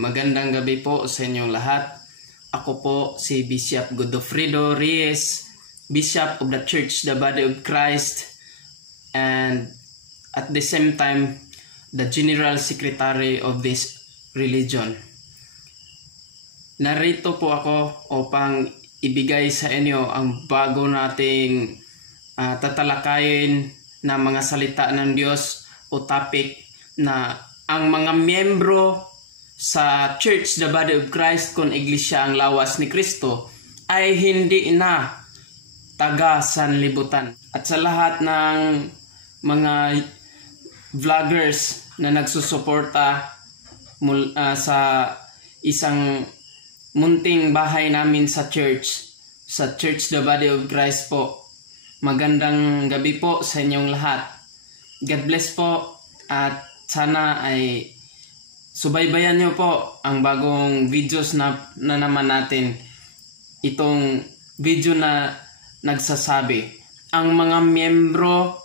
Magandang gabi po sa inyong lahat. Ako po si Bishop Godofredo Reyes, Bishop of the Church, the Body of Christ, and at the same time, the General Secretary of this religion. Narito po ako upang ibigay sa inyo ang bago nating tatalakayin na mga salita ng Diyos o topic na ang mga miyembro sa Church, the Body of Christ, kung Iglesia ang lawas ni Kristo, ay hindi na taga sanlibutan. At sa lahat ng mga vloggers na nagsusuporta sa isang munting bahay namin sa Church, the Body of Christ po, magandang gabi po sa inyong lahat. God bless po at sana ay subaybayan nyo po ang bagong videos na naman natin. Itong video na nagsasabi, ang mga miyembro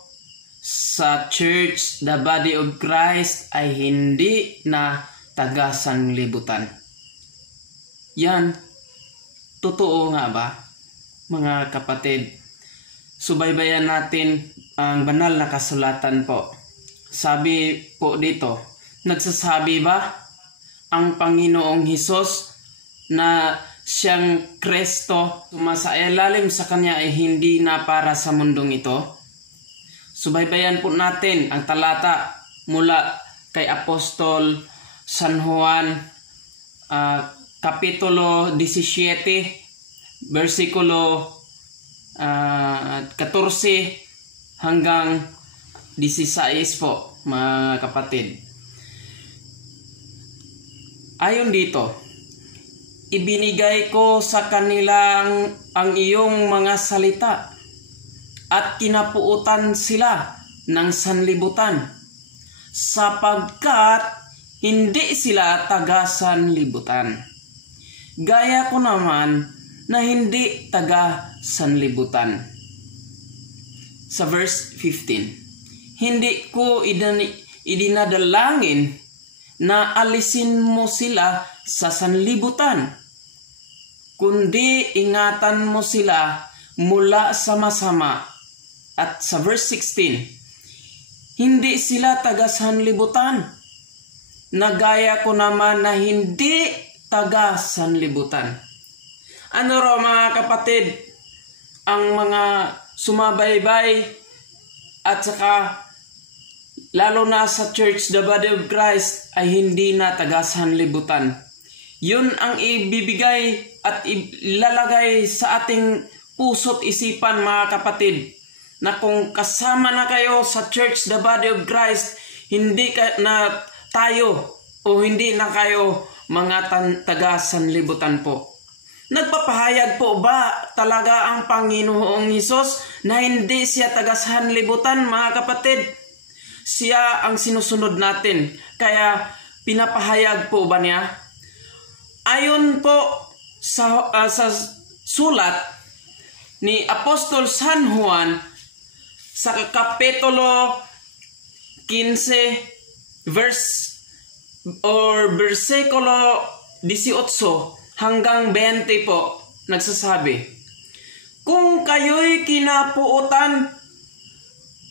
sa Church, the Body of Christ ay hindi na taga sanlibutan. Yan, totoo nga ba, mga kapatid? Subaybayan natin ang banal na kasulatan po. Sabi po dito, nagsasabi ba ang Panginoong Hesus na siyang Kristo sumasailalim sa kanya ay hindi na para sa mundong ito? Subaybayan po natin ang talata mula kay Apostol San Juan, Kapitulo 17, versikulo 14 hanggang 16 po, mga kapatid. Ayon dito, ibinigay ko sa kanilang ang iyong mga salita at kinapuutan sila ng sanlibutan sapagkat hindi sila taga sanlibutan. Gaya ko naman na hindi taga sanlibutan. Sa verse 15, hindi ko idinadalangin na alisin mo sila sa sanlibutan, kundi ingatan mo sila mula sa masama. At sa verse 16, hindi sila taga sanlibutan, na gaya ko naman na hindi taga sanlibutan. Ano raw mga kapatid, ang mga sumabaybay at saka lalo na sa Church, the Body of Christ, ay hindi na taga sanlibutan. Yun ang ibibigay at ilalagay sa ating puso't isipan, mga kapatid, na kung kasama na kayo sa Church, the Body of Christ, hindi na tayo o hindi na kayo mga taga sanlibutan po. Nagpapahayag po ba talaga ang Panginoong Hesus na hindi siya taga sanlibutan, mga kapatid? Siya ang sinusunod natin. Kaya pinapahayag po ba niya? Ayon po sa sulat ni Apostol San Juan sa Kapitulo 15 versikulo 18 hanggang 20 po, nagsasabi, kung kayo'y kinapuutan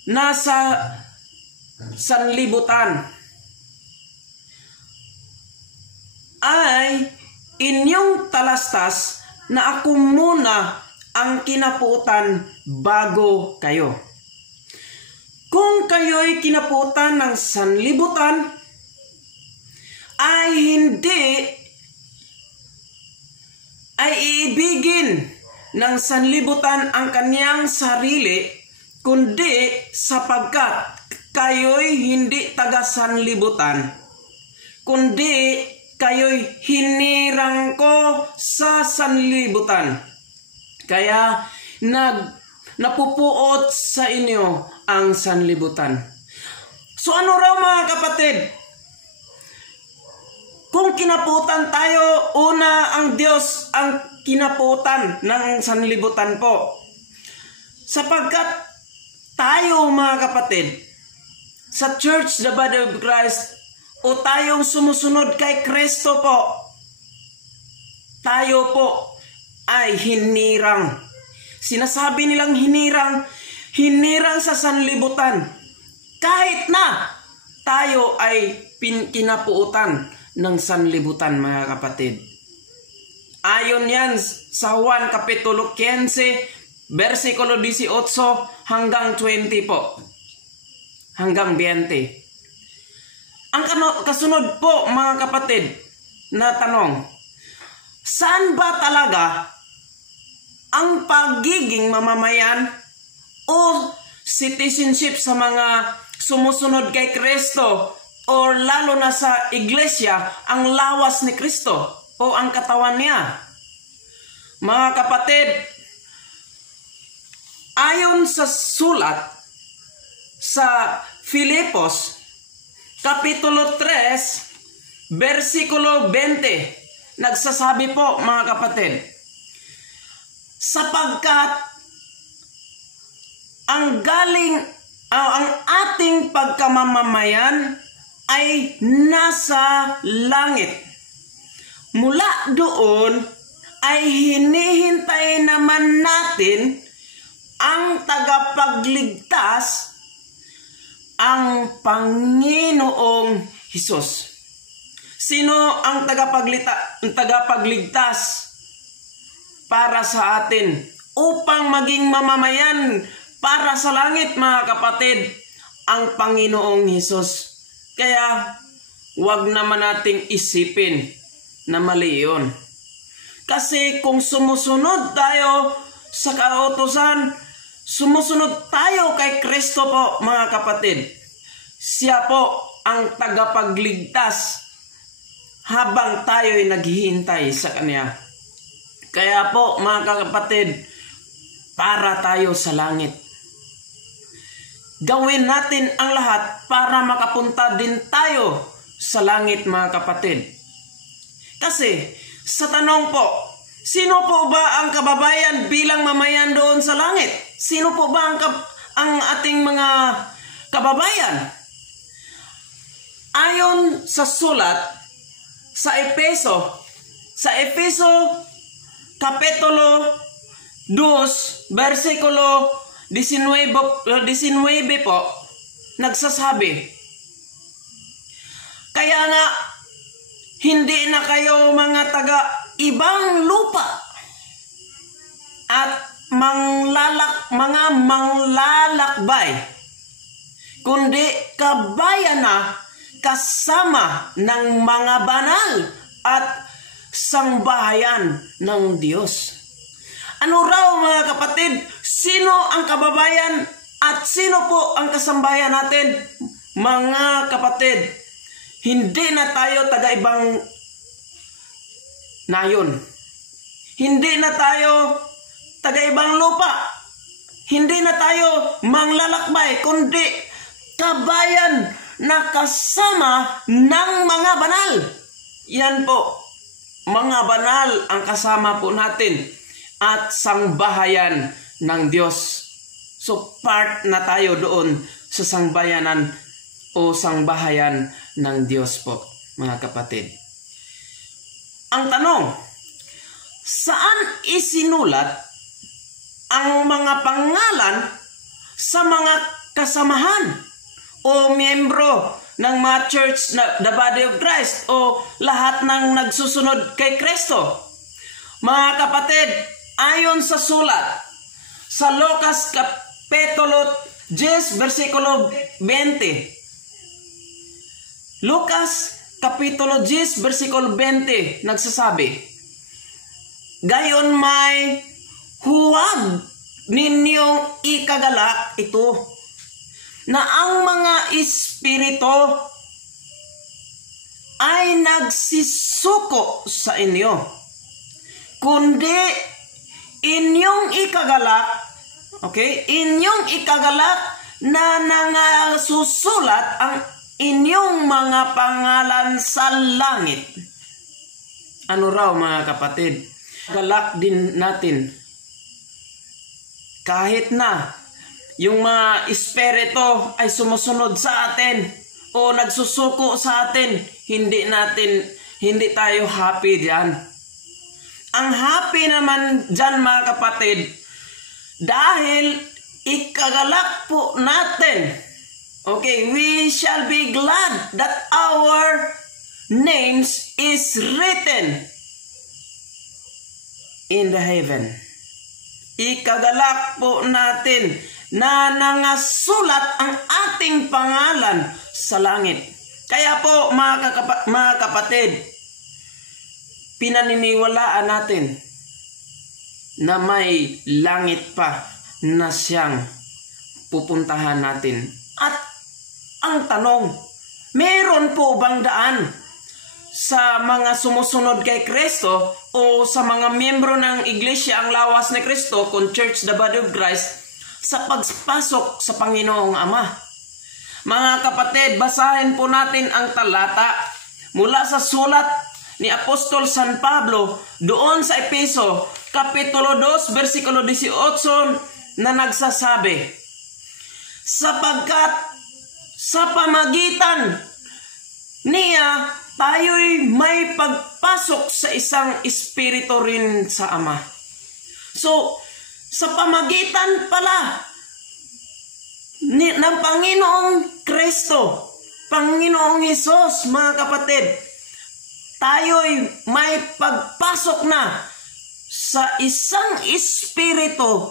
nasa sanlibutan, ay inyong talastas na ako muna ang kinapuutan bago kayo. Kung kayo'y kinapuutan ng sanlibutan, ay iibigin ng sanlibutan ang kaniyang sarili, kundi sapagkat kayo'y hindi taga sanlibutan, kundi kayo'y hinirang ko sa sanlibutan. Kaya napupuot sa inyo ang sanlibutan. So ano raw, mga kapatid? Kung kinaputan tayo, una ang Diyos ang kinaputan ng sanlibutan po. Sapagkat tayo, mga kapatid, sa Church, the Body of Christ, o tayong sumusunod kay Kristo po, tayo po ay hinirang. Sinasabi nilang hinirang sa sanlibutan. Kahit na tayo ay kinapuutan ng sanlibutan, mga kapatid. Ayon yan sa Juan Kapitulo 15, versikulo 18 hanggang 20 po. Hanggang 20. Ang kasunod po, mga kapatid, na tanong, saan ba talaga ang pagiging mamamayan o citizenship sa mga sumusunod kay Kristo o lalo na sa iglesia ang lawas ni Kristo o ang katawan niya? Mga kapatid, ayon sa sulat sa Filipos Kapitulo 3, versikulo 20, nagsasabi po, mga kapatid, sapagkat ang ating pagkamamamayan ay nasa langit. Mula doon ay hinihintay naman natin ang tagapagligtas, ang Panginoong Hesus. Sino ang tagapagligtas para sa atin upang maging mamamayan para sa langit, mga kapatid? Ang Panginoong Hesus. Kaya wag naman nating isipin na mali yun. Kasi kung sumusunod tayo sa kautusan, sumusunod tayo kay Kristo po, mga kapatid, siya po ang tagapagligtas habang tayo'y naghihintay sa Kanya. Kaya po, mga kapatid, para tayo sa langit. Gawin natin ang lahat para makapunta din tayo sa langit, mga kapatid. Kasi, sa tanong po, sino po ba ang kababayan bilang mamayan doon sa langit? Sino po ba ang ating mga kababayan? Ayon sa sulat sa Efeso Kapitulo 2, versikulo 19 po, nagsasabi, kaya nga, hindi na kayo mga taga-ibang lupa at mga manglalakbay, kundi kabayan na kasama ng mga banal at sangbahayan ng Diyos. Ano raw, mga kapatid? Sino ang kababayan at sino po ang kasambahayan natin? Mga kapatid, hindi na tayo taga-ibang nayon. Hindi na tayo taga-ibang lupa. Hindi na tayo manglalakbay, kundi kabayan na kasama ng mga banal. Yan po, mga banal ang kasama po natin at sangbahayan ng Diyos. So part na tayo doon sa sangbayanan o sangbahayan ng Diyos po, mga kapatid. Ang tanong, saan isinulat ang mga pangalan sa mga kasamahan o miyembro ng mga church na the body of Christ o lahat ng nagsusunod kay Kristo? Mga kapatid, ayon sa sulat sa Lucas Kapitulo 10, versikulo 20, Lucas Kapitulo 10, versikulo 20, nagsasabi, gayon may huwag ninyong ikagalak ito, na ang mga espiritu ay nagsisuko sa inyo, kundi inyong ikagalak, inyong ikagalak na nangasusulat ang inyong mga pangalan sa langit. Ano raw, mga kapatid? Galak din natin. Kahit na yung mga espiritu ay sumusunod sa atin o nagsusuko sa atin, hindi tayo happy diyan. Ang happy naman diyan mga kapatid, dahil ikagalak po natin. Okay, we shall be glad that our names is written in the heaven. Ikagalak po natin na nangasulat ang ating pangalan sa langit. Kaya po mga kapatid, pinaniniwalaan natin na may langit pa na siyang pupuntahan natin. At ang tanong, meron po bang daan sa mga sumusunod kay Kristo o sa mga miyembro ng Iglesia ang Lawas ni Kristo kung Church the Body of Christ sa pagpasok sa Panginoong Ama? Mga kapatid, basahin po natin ang talata mula sa sulat ni Apostol San Pablo doon sa Efeso, Kapitulo 2, versikulo 18 na nagsasabi, sapagkat sa pamagitan niya, tayo'y may pagpasok sa isang espiritu rin sa Ama. So, sa pamagitan pala ng Panginoong Kristo, Panginoong Hesus, mga kapatid, tayo'y may pagpasok na sa isang espiritu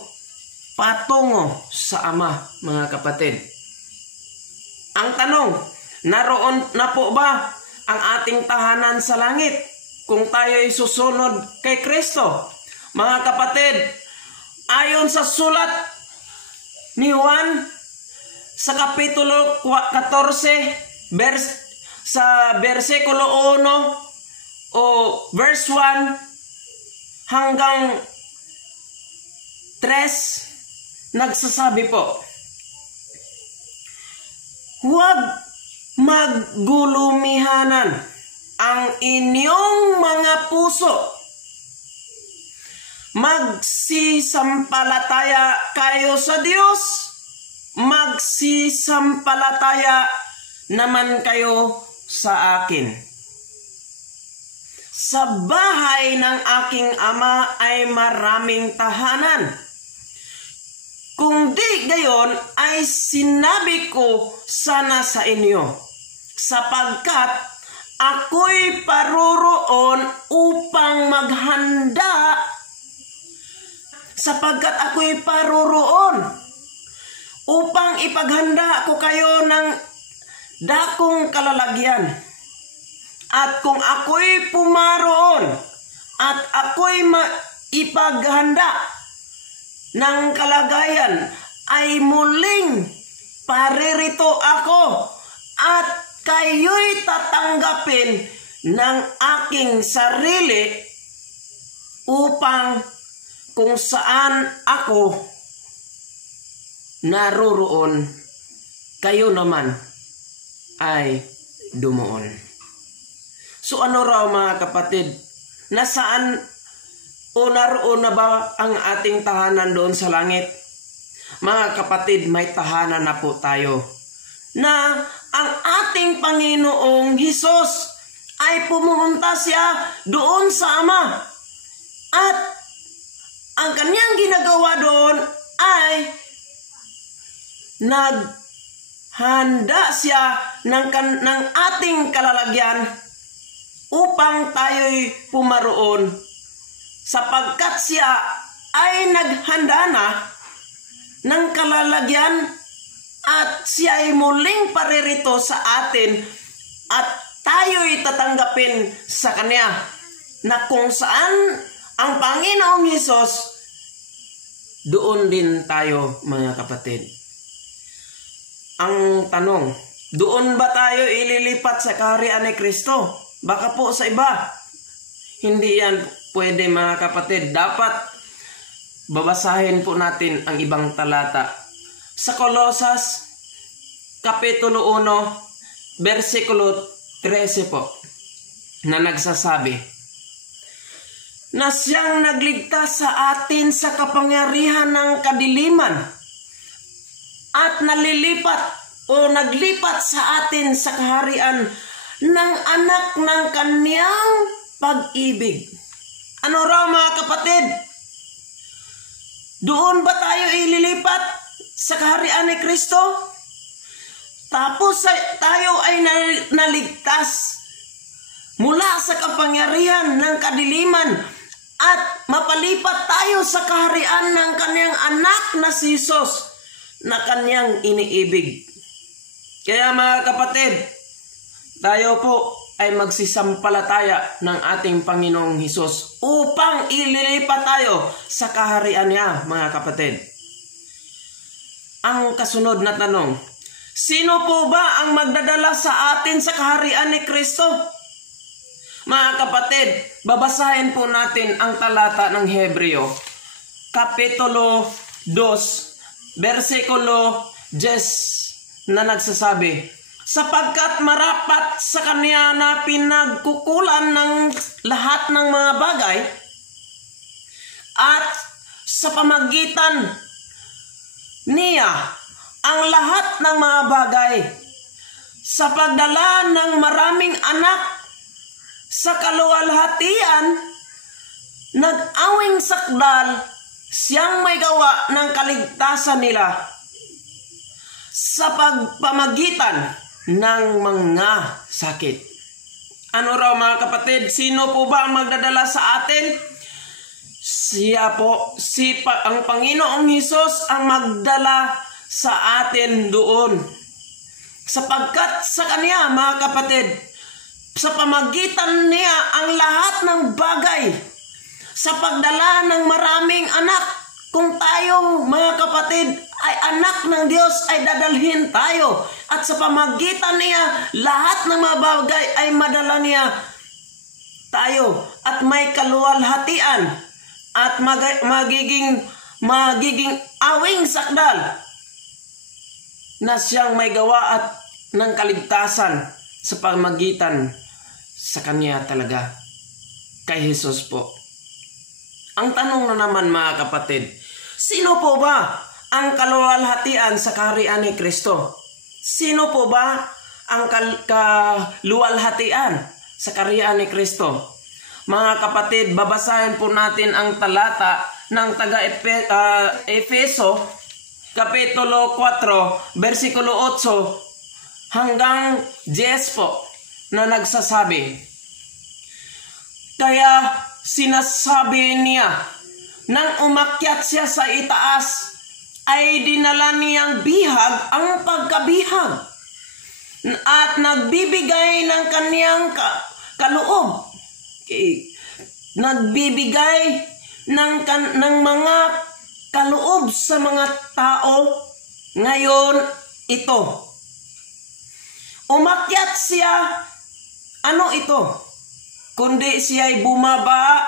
patungo sa Ama, mga kapatid. Ang tanong, naroon na po ba ang ating tahanan sa langit kung tayo ay susunod kay Kristo? Mga kapatid, ayon sa sulat ni Juan sa Kapitulo 14, sa versikulo 1 o verse 1 hanggang 3, nagsasabi po, huwag maggulumihanan ang inyong mga puso. Magsisampalataya kayo sa Diyos. Magsisampalataya naman kayo sa akin. Sa bahay ng aking Ama ay maraming tahanan. Kung di gayon ay sinabi ko sana sa inyo, sapagkat ako'y paroroon upang maghanda, sapagkat ako'y paroroon upang ipaghanda ko kayo ng dakong kalalagyan. At kung ako'y pumaroon at ako'y ipaghanda ng kalagayan, ay muling paririto ako at kayo'y tatanggapin ng aking sarili upang kung saan ako naroroon, kayo naman ay dumuon. So ano raw mga kapatid? Nasaan o naroon na ba ang ating tahanan doon sa langit? Mga kapatid, may tahanan na po tayo na ang ating Panginoong Hesus ay pumunta siya doon sa Ama. At ang kanyang ginagawa doon ay naghanda siya ng ating kalalagyan upang tayo'y pumaroon, sapagkat siya ay naghanda na ng kalalagyan at siya ay muling paririto sa atin at tayo'y tatanggapin sa Kanya, na kung saan ang Panginoong Hesus, doon din tayo mga kapatid. Ang tanong, doon ba tayo ililipat sa kaharian ni Kristo? Baka po sa iba. Hindi yan pwede mga kapatid. Dapat babasahin po natin ang ibang talata. Sa Kolosas, Kapitulo 1, versikulo 13 po, na nagsasabi, na siyang nagligtas sa atin sa kapangyarihan ng kadiliman at nalilipat o naglipat sa atin sa kaharian ng anak ng kaniyang pag-ibig. Ano raw mga kapatid? Doon ba tayo ililipat sa kaharian ni Kristo? Tapos tayo ay naligtas mula sa kapangyarihan ng kadiliman at mapalipat tayo sa kaharian ng kaniyang anak na si Jesus na kaniyang iniibig. Kaya mga kapatid, tayo po ay magsisampalataya ng ating Panginoong Hesus upang ililipat tayo sa kaharian niya, mga kapatid. Ang kasunod na tanong, sino po ba ang magdadala sa atin sa kaharian ni Kristo? Mga kapatid, babasahin po natin ang talata ng Hebreo, Kapitulo 2, versikulo 10 na nagsasabi, sapagkat marapat sa Kanya na pinagkukulan ng lahat ng mga bagay at sa pamagitan niya ang lahat ng mga bagay sa pagdala ng maraming anak sa kaluwalhatian, nag-awing sakdal siyang may gawa ng kaligtasan nila sa pagpamagitan ng mga sakit. Ano raw mga kapatid? Sino po ba ang magdadala sa atin? Siya po, ang Panginoong Hesus ang magdala sa atin doon. Sapagkat sa Kanya, mga kapatid, sa pamagitan niya ang lahat ng bagay sa pagdala ng maraming anak. Kung tayo, mga kapatid, ay anak ng Diyos, ay dadalhin tayo. At sa pamagitan niya, lahat ng mga bagay ay madala niya tayo. At may kaluwalhatian at magiging awing sakdal na siyang may gawa at ng kaligtasan sa pamagitan sa Kanya talaga, kay Hesus po. Ang tanong na naman mga kapatid, sino po ba ang kaluwalhatian sa kaharian ni Kristo? Sino po ba ang kaluwalhatian sa kaharian ni Kristo? Mga kapatid, babasahin po natin ang talata ng taga-Efeso, Kapitulo 4, versikulo 8 hanggang 10 po, na nagsasabi, kaya sinasabi niya, nang umakyat siya sa itaas, ay dinala niyang bihag ang pagkabihag at nagbibigay ng kaniyang kaloob. Nagbibigay ng mga kaloob sa mga tao. Ngayon ito, umakyat siya, ano ito? Kundi siya'y bumaba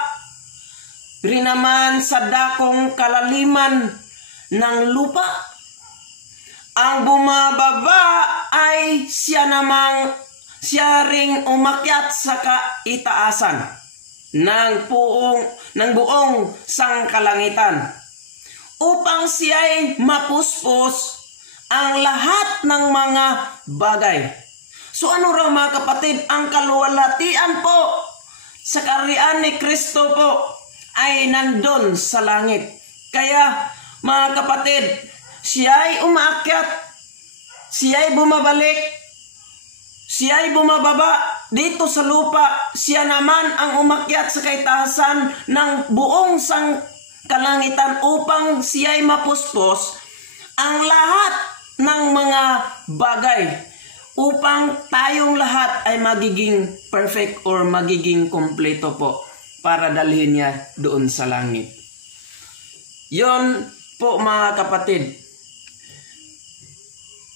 rin naman sa dakong kalaliman ng lupa. Ang bumababa ay siya ring umakyat sa kaitaasan ng buong sangkalangitan upang siya'y mapuspos ang lahat ng mga bagay. So ano raw mga kapatid, ang kaluwalhatian po sa kaharian ni Kristo po ay nandun sa langit. Kaya mga kapatid, siya'y umaakyat, siya'y bumabalik, siya'y bumababa dito sa lupa. Siya naman ang umakyat sa kaitaasan ng buong sangkalangitan upang siya'y mapuspos ang lahat ng mga bagay, upang tayong lahat ay magiging perfect or magiging kompleto po para dalhin niya doon sa langit. Yon po mga kapatid.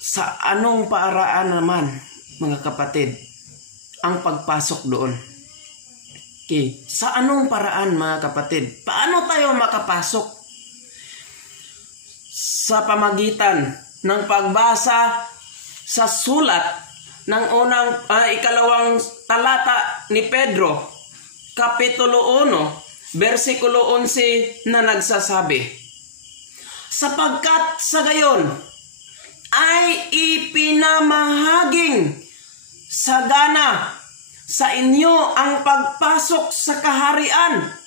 Sa anong paraan naman mga kapatid ang pagpasok doon? Okay. Sa anong paraan mga kapatid? Paano tayo makapasok? Sa pamagitan ng pagbasa sa sulat ng ikalawang talata ni Pedro, Kapitulo 1, versikulo 11 na nagsasabi, sapagkat sa gayon ay ipinamahaging sagana sa inyo ang pagpasok sa kaharian.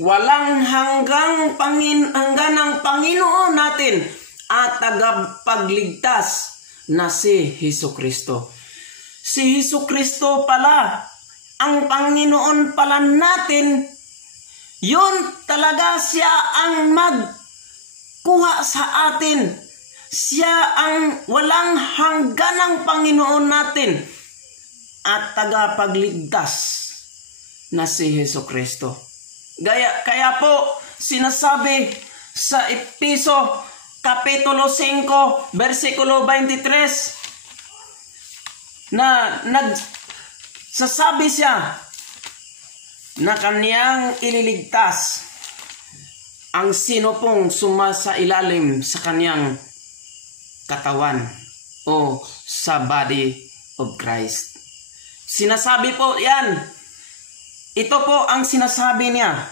Walang hanggang ng Panginoon natin at tagapagligtas na si Hesukristo. Si Hesukristo pala, ang Panginoon pala natin, yun talaga siya ang magkuha sa atin. Siya ang walang hangganang Panginoon natin at tagapagligtas na si Hesukristo. Kaya po sinasabi sa Efeso Kapitulo 5, versikulo 23 na nagsasabi siya na kaniyang ililigtas ang sino pong sumasailalim sa kaniyang katawan o sa body of Christ. Sinasabi po yan. Ito po ang sinasabi niya.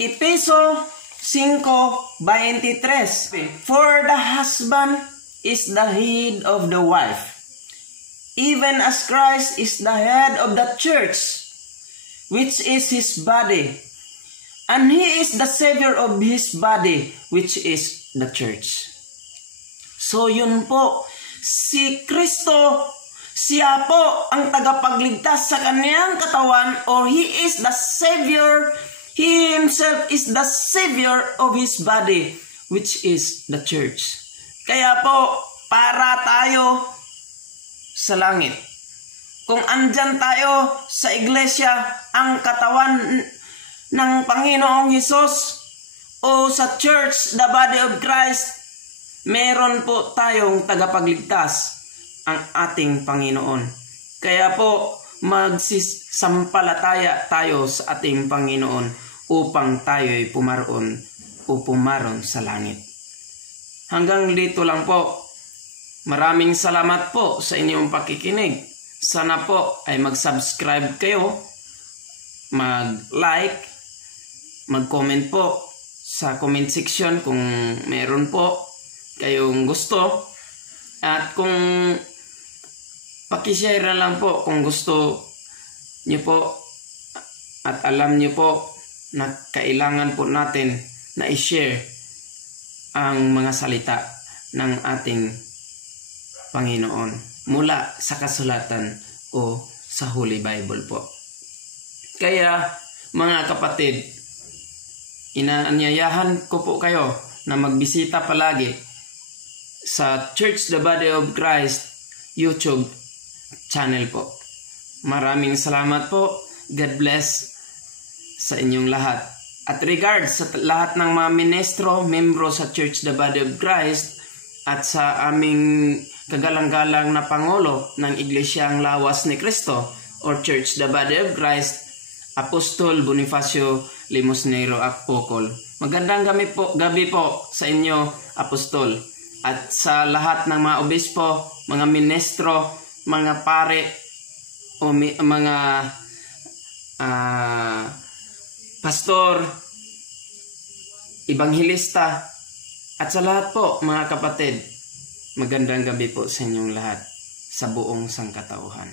Efeso 5:23. For the husband is the head of the wife, even as Christ is the head of the church, which is his body, and he is the Savior of his body, which is the church. So yun po, si Kristo, siya po ang tagapagligtas sa kaniyang katawan, or he is the Savior. He himself is the Savior of his body, which is the church. Kaya po, para tayo sa langit. Kung andyan tayo sa iglesia, ang katawan ng Panginoong Hesus, o sa church, the body of Christ, meron po tayong tagapagligtas, ang ating Panginoon. Kaya po, magsisampalataya tayo sa ating Panginoon upang tayo'y pumaroon sa langit. Hanggang dito lang po. Maraming salamat po sa inyong pakikinig. Sana po ay mag-subscribe kayo, mag-like, mag-comment po sa comment section kung meron po kayong gusto. At kung pakishare na lang po kung gusto niyo po at alam niyo po na kailangan po natin na i-share ang mga salita ng ating Panginoon mula sa kasulatan o sa Holy Bible po. Kaya mga kapatid, inaanyayahan ko po kayo na magbisita palagi sa Church the Body of Christ YouTube channel po. Maraming salamat po. God bless sa inyong lahat. At regards sa lahat ng mga ministro, membro sa Church the Body of Christ at sa aming kagalang-galang na Pangulo ng Iglesyang Lawas ni Cristo or Church the Body of Christ, Apostol Bonifacio Limosnero Apocol. Magandang gabi po sa inyo, Apostol. At sa lahat ng mga obispo, mga ministro, mga pare, o mga pastor, ibanghilista, at sa lahat po mga kapatid, magandang gabi po sa inyong lahat sa buong sangkatauhan.